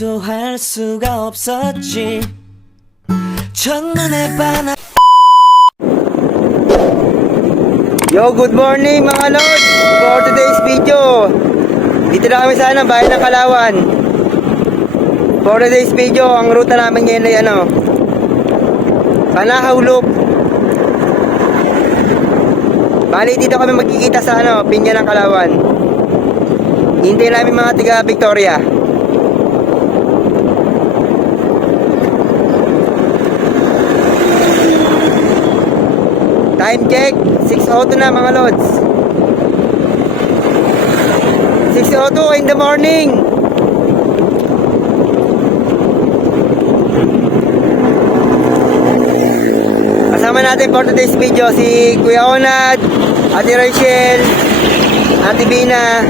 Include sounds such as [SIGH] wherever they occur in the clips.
말도 할 수가 없었지 첫눈에 반한 Yo, good morning mga lords! For today's video, dito na kami sa ano, bayan ng Kalawan. For today's video, ang ruta namin ngayon ay ano, Panahaw Loop. Bali, dito kami magkikita sa ano, Pinya ng Kalawan. Hintay namin mga tiga Victoria. Time check, 6.02 na mga lods. 6.02 in the morning. Kasama natin for today's video si Kuya Onad, Ate Rachel, Ate Bina,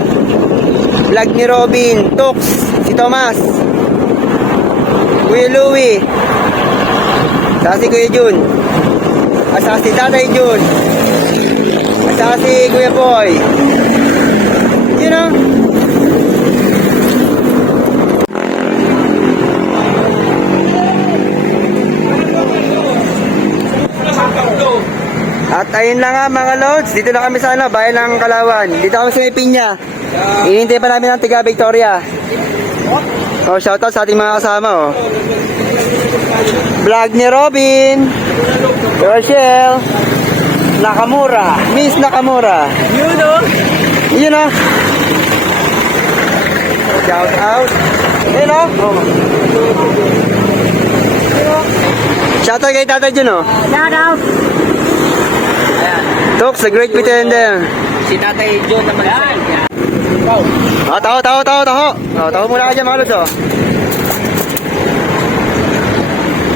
vlog ni Robin, Tux, si Thomas, Kuya Louie, saka si Kuya Jun. At saka si Tatay Jun. At saka si Kuya Boy. You know? At ayun na nga mga loads, dito na kami sa ano, bayan ng Kalawan. Dito kami sa may Pinya. Hinihintay pa namin ang tiga Victoria. Oh, shoutout sa ating mga kasama oh. Vlog ni Robin. Rochelle. Nakamura. Miss Nakamura. You know Yun o. Shout out. Yun o. Shout out kay Tata Jun o. Shout out Talks, the great pretender. Si Tatay John naman Yan Ah, taho, taho, taho, taho. Oh, taho muna ka dyan mga lods, oh.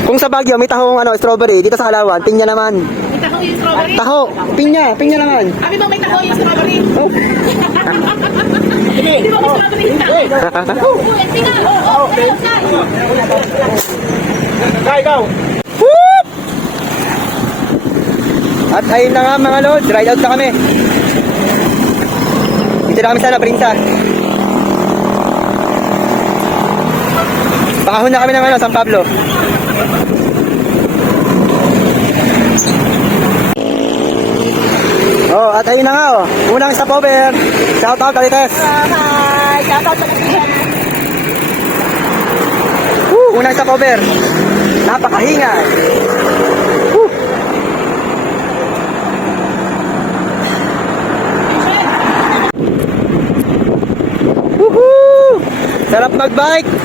Kung sa Baguio, may tahong ano, strawberry. Dito sa Alawan, pinya naman. May taho yung strawberry. Taho, pinya, pinya naman. Kami ba may taho yung strawberry? Oh. Hindi ba may strawberry yung taho? Oo, hindi nga. Oo, oo, Whoop! At ayun na nga mga lods, ride out na kami. Dito na kami sana, Prinsa. Pakahon na kami ng ano, San Pablo. At ayun na nga oh. Unang stopover. Shout out, Kalites. Hi! Shout out sa Woo, unang stopover. Napakahinga. Woo. Woohoo! Sarap magbike.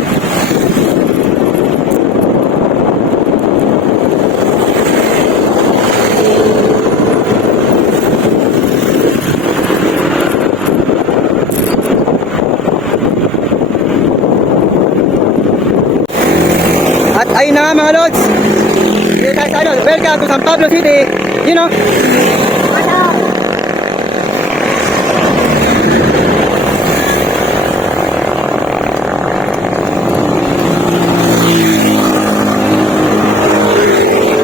Ayun na nga mga lods. Dito tayo sa ano, welcome to San Pablo City. You know.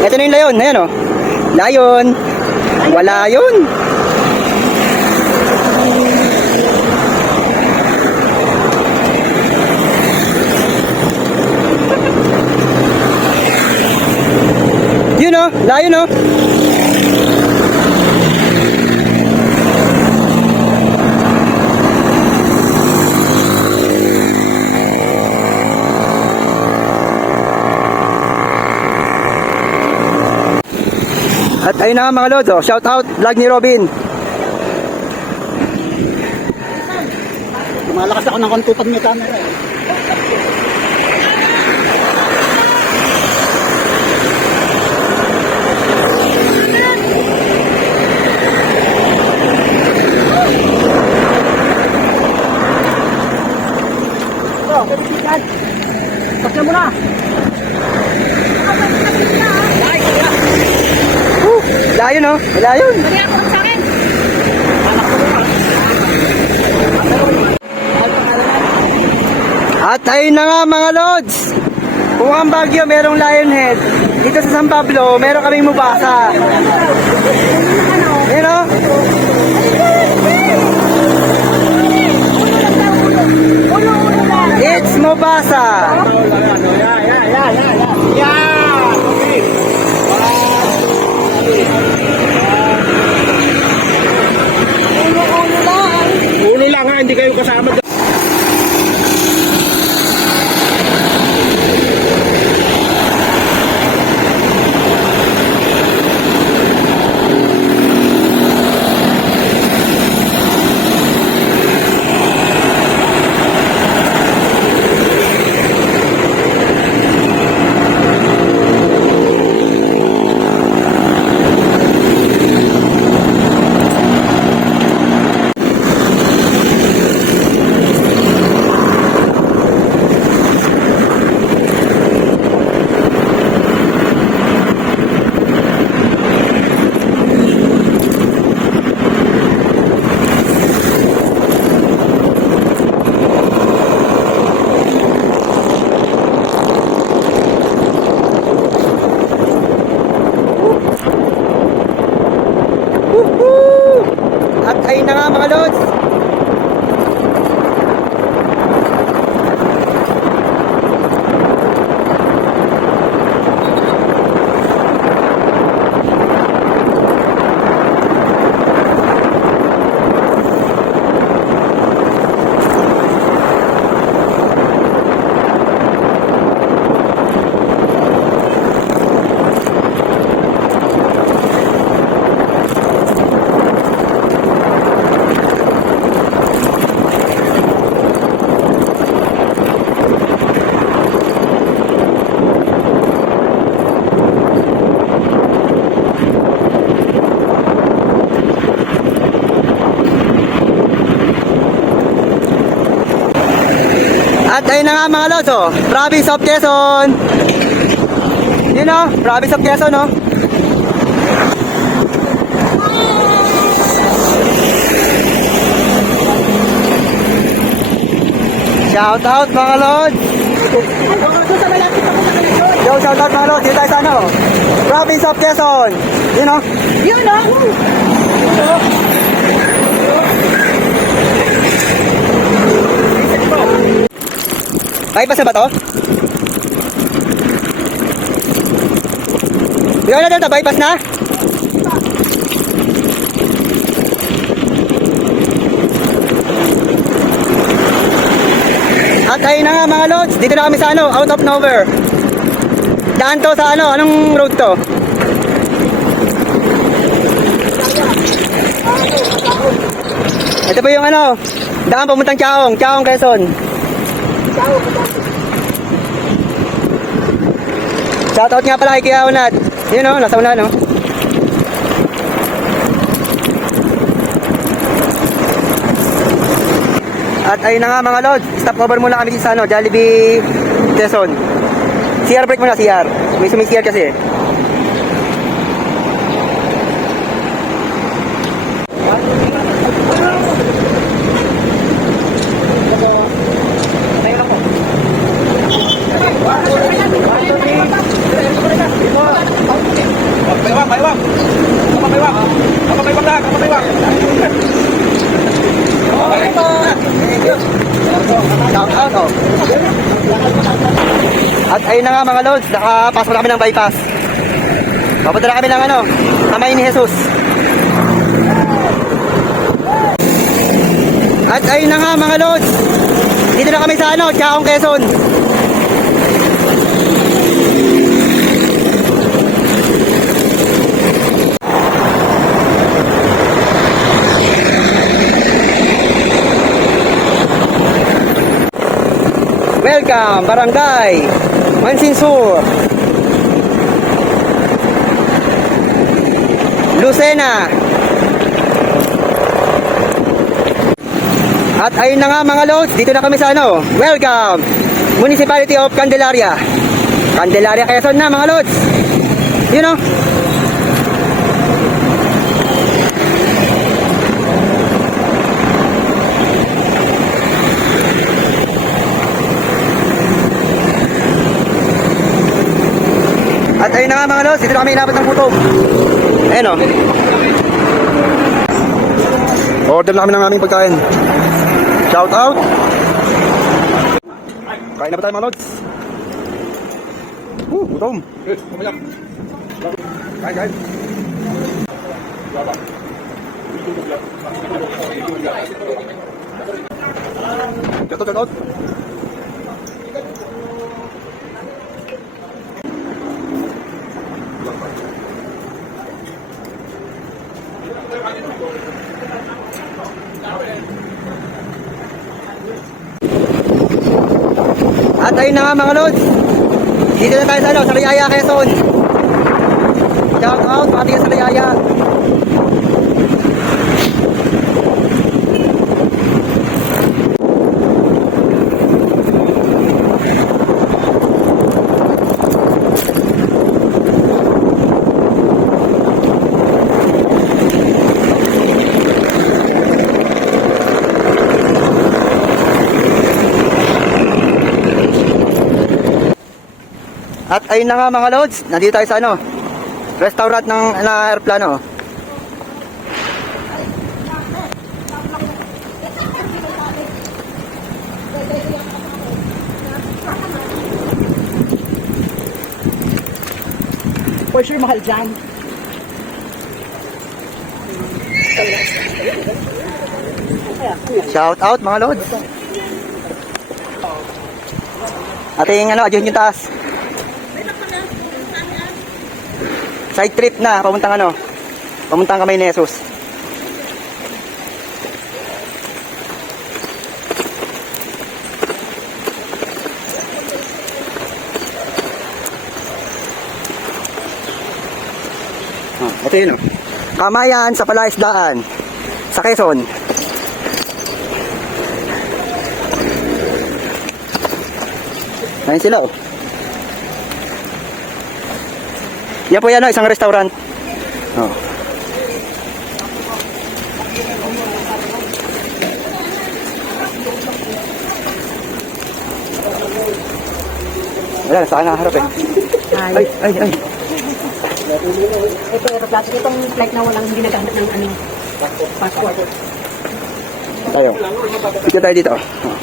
Ito na yung layon, ayan o. Layon. Wala yun. Yun o, layon o. At ayun na nga mga lods, oh. shout out vlog ni Robin. Malakas ako ng kontupad may camera. eh. Pagkasikan. Pagka mo na. Woo, layon o, layon. Kaya ako sa akin. At ayun na nga mga lods. Kung ang Baguio merong lion head, dito sa San Pablo, meron kaming mubasa. Ayan Mobasa. Ayun na nga mga lods, oh. Province of Quezon. Yun oh, Province of Quezon, oh. Shout out mga lods. Yo, shout out mga lods. Dito tayo sa ano? Province of Quezon. Yun oh. Yun o. Bypass na ba to? Bigyan na dito, bypass na? At ayun na nga mga lods, dito na kami sa ano, out of nowhere. Daan to sa ano, anong road to? Ito po yung ano, daan pamuntang Chaong, Chaong Quezon. Shoutout nga pala kay Kuya Unat. Yun o, nasa una no. At ayun na nga mga lods, stop over muna kami sa ano, Jollibee Quezon. CR break muna, CR. May sumi CR kasi. Papaywak, papaywak. Papaywak. Papaywak na, papaywak. Shout out oh. At ayun na nga mga lods, nakapasok na kami ng bypass. Papunta na kami ng ano, kamay ni Jesus. At ayun na nga mga lods, dito na kami sa ano, Chaong Quezon. Welcome, Barangay Mansinsur. Lucena. At ayun na nga mga lods, dito na kami sa ano. Welcome, Municipality of Candelaria. Candelaria Quezon na mga lods. You know? Ayun na nga mga lods, dito na kami inabot ng gutom. Ayun o. Order na kami ng aming pagkain. Shout out. Kain na ba tayo mga lods? Uh, gutom. Eh, mamaya. Kain, kain. Shout out, At ayun na nga mga lods. Dito na tayo sa ano, sa Riyaya, Quezon. Shout out, mga tiga sa Riyaya. At ayun na nga mga lods, nandito tayo sa ano, restaurant ng na aeroplano. For sure, mahal dyan. Shout out mga lods. Ating ano, adyan yung taas. Side trip na, pamuntang ano, pamuntang kamay ni Jesus. Ah, ito yun oh. Kamayan sa Palaisdaan. Sa Quezon. Ayun sila oh. Yan po yan oh, isang restaurant. Oh. Wala, saan nakaharap eh. Ay, ay, ay. Ito, aeroplano. Itong flight na walang hindi nagamit ng ano, passport. Tayo. Dito tayo dito. Oh.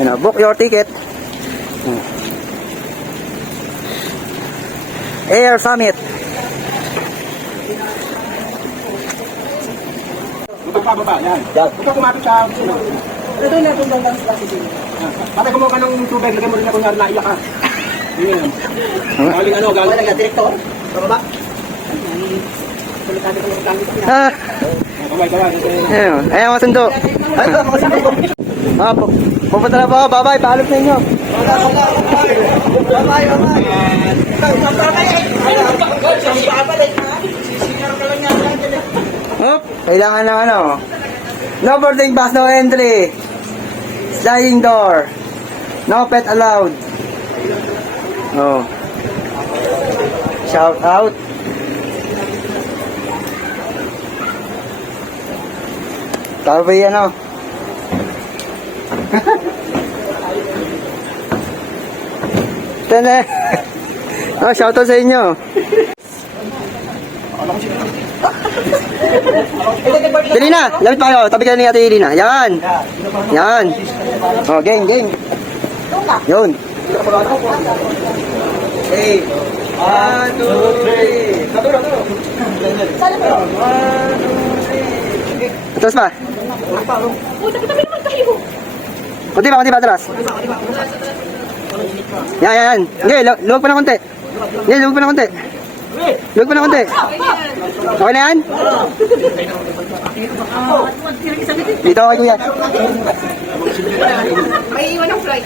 Ano, book your ticket. Oh. Air Summit. Huwag pa baba, yan. Yan. Ka kumapit sa... Ano. Ito na, ito lang sa kasi Bakit kumuha ka ng tubig, lagyan mo rin na kunyari naiyak ka. Yun. Huh? Galing ano, galing. Wala ka, direktor. Ko na. Ah, ayun, ayun mga sundo. Ay, mga sundo. Ah, pu- pupunta na po. Bye-bye. Paalot sa inyo. Hop, kailangan ng ano. No boarding pass, no entry. Sliding door. No pet allowed. Oh. Shout out. Tama yan oh. [LAUGHS] Tene. [LAUGHS] Oh, shoutout sa inyo. Dali na, lapit pa kayo. Tabi ka ni Ate Irina. Yan. Yan. Oh, gang, gang. Yun. Hey. One, two, three. Atras pa. Kunti pa, kunti pa atras. Yan, yan, yan. Lu- luwag pa ng konti. Hindi, luwag pa ng konti. Luwag pa ng konti. Okay na yan? Dito ako kuya. May iwan ng flight.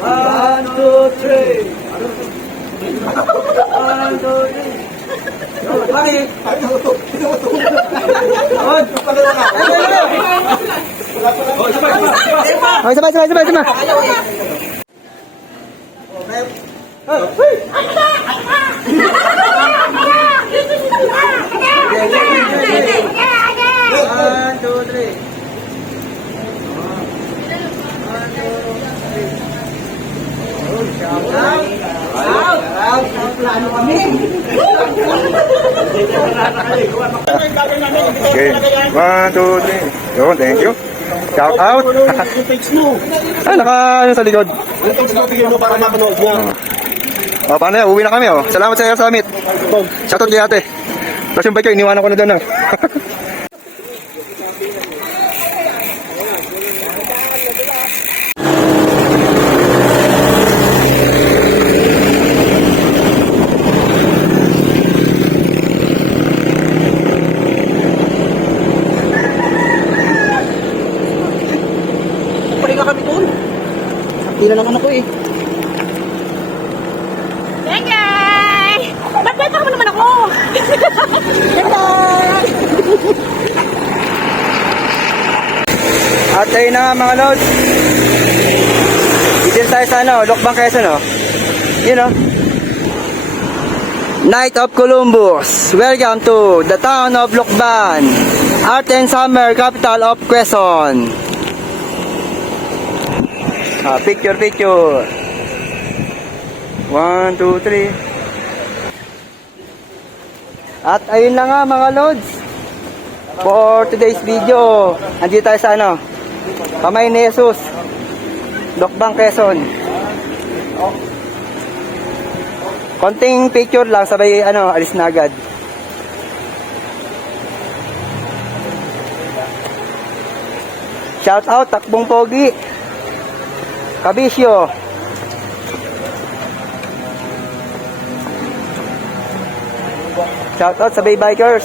One, two, three. One, two, three. Bakit? Sabay, sabay, sabay, sabay. One, two, three. Okay. One, two, three. Yun, thank you. Shout out. [LAUGHS] Ah, naka ano sa likod. Yung page mo, bigyan mo para mapanood niya. O, paano yan? Uwi na kami, oh. Salamat sa Air Summit. Shout out kay ate. Tapos yung bike ko, iniwanan ko na doon, ah. [LAUGHS] Pahinga kami doon. Sakti na naman ako eh. Gengay! Ba't bata mo naman ako? At ayun na nga mga lods. Dito tayo sa ano, Lokbang Quezon, oh. Yun, oh. Night of Columbus. Welcome to the town of Lokban. Art and Summer capital of Quezon. Ah, picture, picture. One, two, three. At ayun na nga mga lods. For today's video, andito tayo sa ano, Kamay ni Jesus. Lokbang Quezon. Konting picture lang sabay ano, alis na agad. Shout out Takbong Pogi. Kabisyo. Shout out sa Bay Bikers.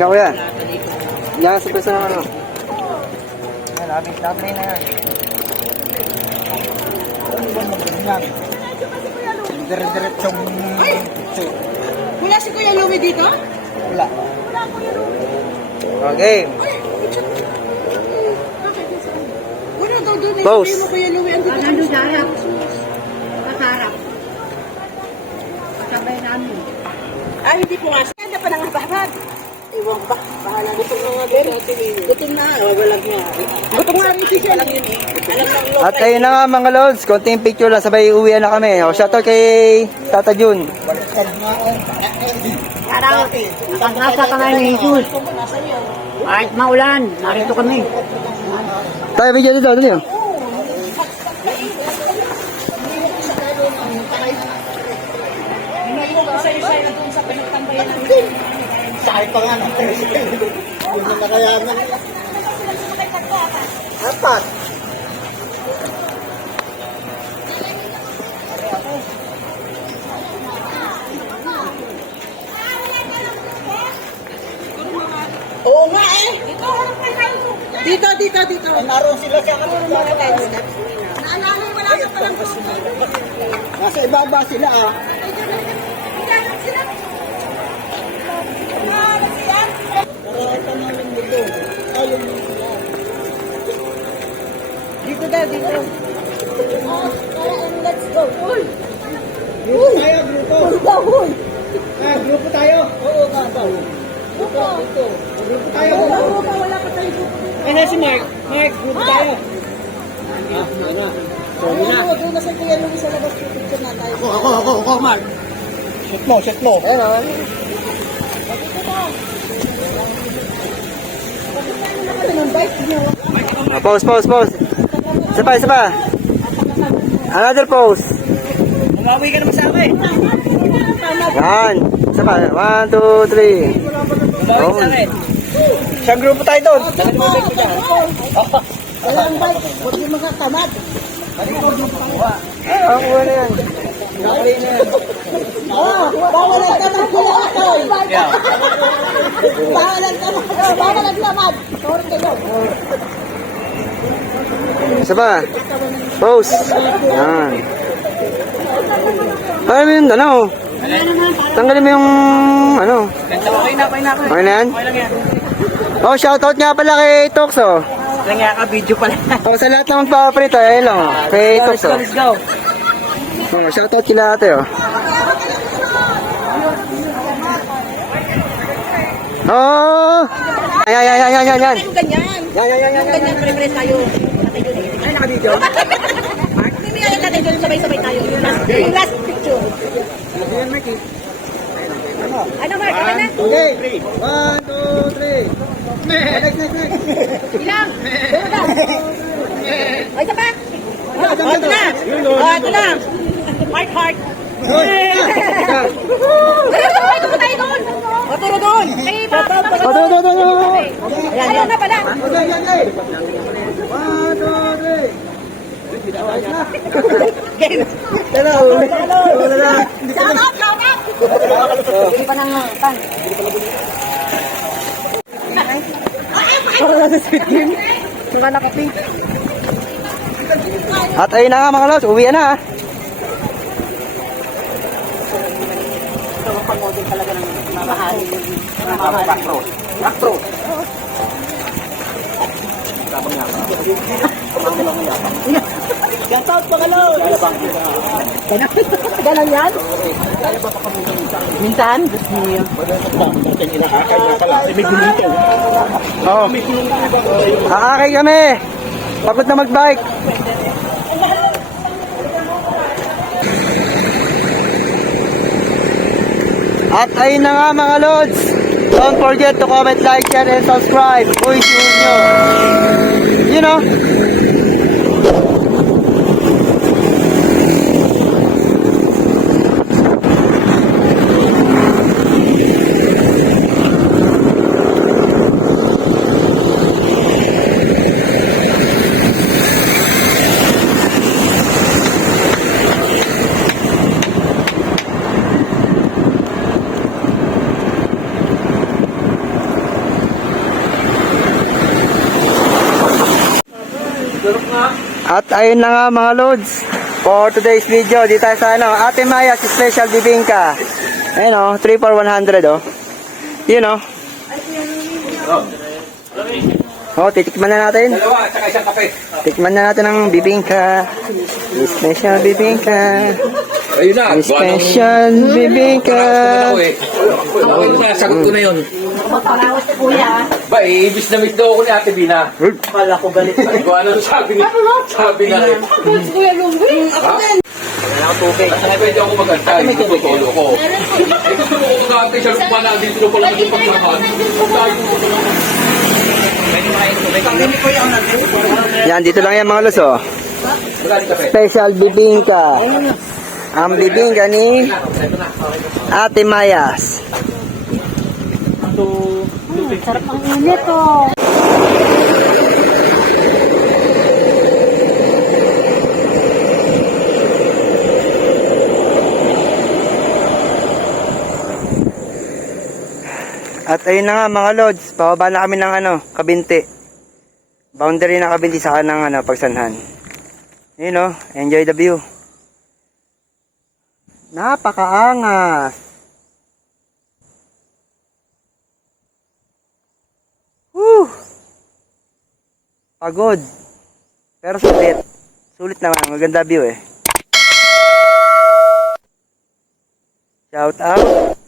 Na kuya. Yan, sa pesa ng ano. Labis, labis na yan. Dire-diretsong picture. Wala si Kuya Louie dito? Wala. Okay. Wala daw doon eh. Boss. Sabi mo Kuya andito ka. Nandun sa harap. Sa harap. Kasabay namin. Ah, hindi po nga. Kaya pa nang habahag. Ewan ba? Bahala. Gutom na nga din. Gutom na. Walang nga. Gutom nga rin siya. Alam yun eh. Alam lang yun. At ayun na nga mga lods, konting picture lang, sabay uwi na kami. O, shoutout kay Tata Jun. Parang ang nasa kamay ni Jesus. Kahit maulan, narito kami. Tayo video dito, dito. Sakay pa nga ng tricycle. Yun na nakayanan. Apat. Oo nga eh. Dito, dito, dito. Naroon sila sa kanila. Naalala mo ka palang Nasa ibaba sila ah. Narata namin dito. Ayun yung sila. Dito daw, dito. Let's go. Uy! Grupo tayo, grupo. Ah, grupo tayo. Oo nga daw. Grupo, grupo. Grupo tayo. Wala pa, wala pa tayo. Ano si Mark? Mark, grupo tayo. Ah, ano? Sorry na. Ano, doon na sa Kuya Louie sa labas picture na tayo. Ako, ako, ako, ako, Mark. Shoot mo, shoot mo. Ah. Ano ng bike niyo? Ah, pause, pause, pause. Isa pa, isa pa. Another pose. Umawi ka naman sa akin. Yan. Isa pa. One, two, three. Umawi sa akin. Siyang grupo tayo doon. Wala ang bike. Huwag yung mga tamad. Ah, kuha na yan. Oh, bawal ang tamad kaya atoy. Bawal ang tamad. Bawal ang tamad. Sorry kayo. Isa pa. Pose. Yan. Ay, mo yung ano. Tanggalin mo yung ano. Okay na, okay na. Okay na yan? Okay lang yan. Oh, shoutout nga pala kay Toxo. Kaya ka, video pala. Oh, sa lahat ng magpapaprito, ayun lang. oh. Kay Let's Toxo. go, let's go. Oh, shoutout kila ate, oh. Oh! Ayan, ayan, ayan, ayan, ayan. Yung ganyan. Yan, yan, yan, yan, ganyan, tayo. Ay, naka-video. Mimi, ayan natin doon, sabay-sabay tayo. Yung last, yung last picture. Ano, Mark? Okay na? Okay. One, two, three. Next, next, next. Ilang? Na. O, isa pa. O, ito na. O, ito na. Heart, heart. Ay, pa tayo doon. O, turo doon. Ay, baka Oh, do, do, do, do. Ayan, ayan na pala. Okay, yan, yan. One, two, three. Tara, uli. Uli na. Shout out, shout out. Hindi pa nang kan. At ayun na nga mga lods, uwi na. Ah. Ganon yan? Minsan? Oo. Aakay kami. Pagod na magbike. At ayun na nga mga lods. Don't forget to comment, like, share, and subscribe. Uy, nyo. You know. At ayun na nga mga lods. For today's video, di tayo sa ano, Ate Maya si Special Bibingka. Ayun o, 3 for 100 oh. Yun o. Oh, titikman na natin. Dalawa, saka isang kape. Tikman na natin ang bibingka. Special bibingka. Ayun na. Special bibingka. Eh. Na, sagot ko na yun. Magpalawas si kuya. Ba, eh, ibis na meet daw ako ni Ate Bina. Kala ko galit pa. Kung ano sabi ni, sabi na rin. Si kuya Lungwi. Ako din. Wala ko tubig. Ay, pwede ako magkanta, hindi ko tutolo ko. Eh, gusto mo kung dati siya lupa na, dito na pala. Tayo mo Yan, dito lang yan mga oh. Kape. Special bibingka. Ang bibingka ni Ate Mayas. Sarap ang init oh. At ayun na nga mga lods, pababa na kami ng ano, kabinti. Boundary na kabinti sa kanang ano, pagsanhan. Yun oh, enjoy the view. Napakaangas. Woo! Pagod. Pero sulit. Sulit naman, maganda view eh. Shout out.